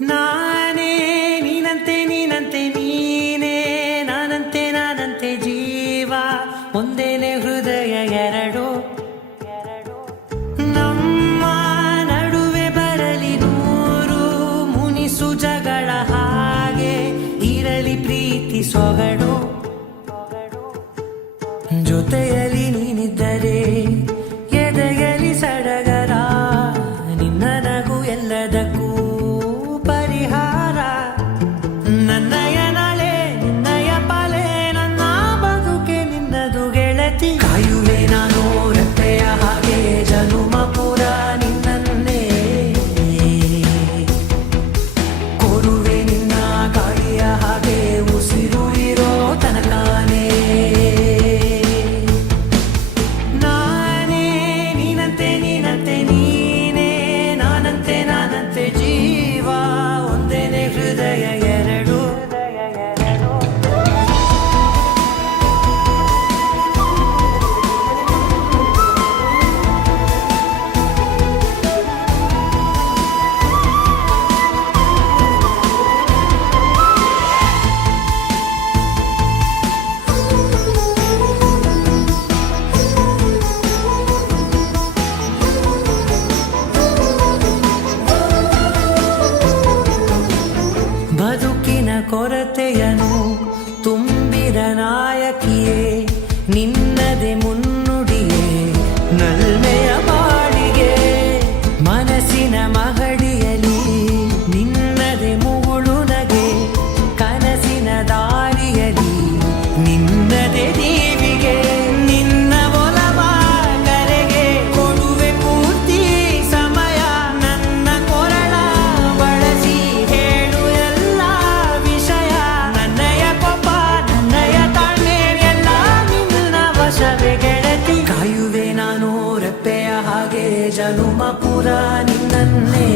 ನಾನೇ ನೀನಂತೆ ನೀನಂತೆ ನೀನೇ ನಾನಂತೆ ನಾನಂತೆ ಜೀವ ಒಂದೇನೆ ಹೃದಯ ಎರಡು ನಮ್ಮ ನಡುವೆ ಬರಲಿ ನೂರು ಮುನಿಸು ಜಗಳ ಹಾಗೆ ಇರಲಿ ಪ್ರೀತಿ ಸೊಗಡು ಜೊತೆಯಲ್ಲಿ ನೀನಿದ್ದರೆ ಎದೆಯಲಿ ಸಡಗರ ನಿನ್ನ ನಗು ಎಲ್ಲದಕ್ಕೂ ಪರಿಹಾರ ನನ್ನಯ ನಾಳೆ ನಿನ್ನಯ ಪಾಲೆ ನನ್ನ ಬದುಕೆ ನಿನ್ನದು ಗೆಳತಿ ಕಾಯುವೆ ನಾನು ರೆಪ್ಪೆಯ ಹಾಗೆ ಜನುಮ ಪೂರ ನಿನ್ನನ್ನೇ ಕೋರುವೆ ನಿನ್ನ ಗಾಳಿಯ ಹಾಗೆ ಉಸಿರು ಇರೋ ತನಕನೇ ನಾನೇ ನೀನಂತೆ ನೀನಂತೆ ನೀನೇ ನಾನಂತೆ ನಾನಂತೆ ಜೀವ ಒಂದೇನೆ ಹೃದಯ ಎರಡು ಬದುಕಿನ ಕೊರತೆಯನು ತುಂಬಿದ ನಾಯಕಿಯೇ ನಿನ್ನದೆ ಮುನ್ನುಡಿಯೇ ನಲ್ಮೆಯ ಬಾಳಿಗೆ ಮನಸ್ಸಿನ ಮಹಡಿಯಲಿ ನಿನ್ನದೆ ಮುಗುಳು ನಗೆ ಕನಸಿನ ದಾರಿಯಲಿ ನಿನ್ನದೆ ದೀವಿಗೆ ನಿನ್ನ ಒಲವ ಕರೆಗೆ ಕೊಡುವೆ ಪೂರ್ತಿ ಸಮಯ ನನ್ನ ಕೊರಳ ಬಳಸಿ ಹೇಳು ಎಲ್ಲ ವಿಷಯ ನನ್ನಯ ಕೋಪ ನನ್ನಯ ತಾಳ್ಮೆ ಎಲ್ಲ ನಿನ್ನ ವಶವೇ ಗೆಳತಿ ಕಾಯುವೆ ನಾನು ರೆಪ್ಪೆಯ ಹಾಗೆ ಜನುಮ ಪೂರ ನಿನ್ನನ್ನೇ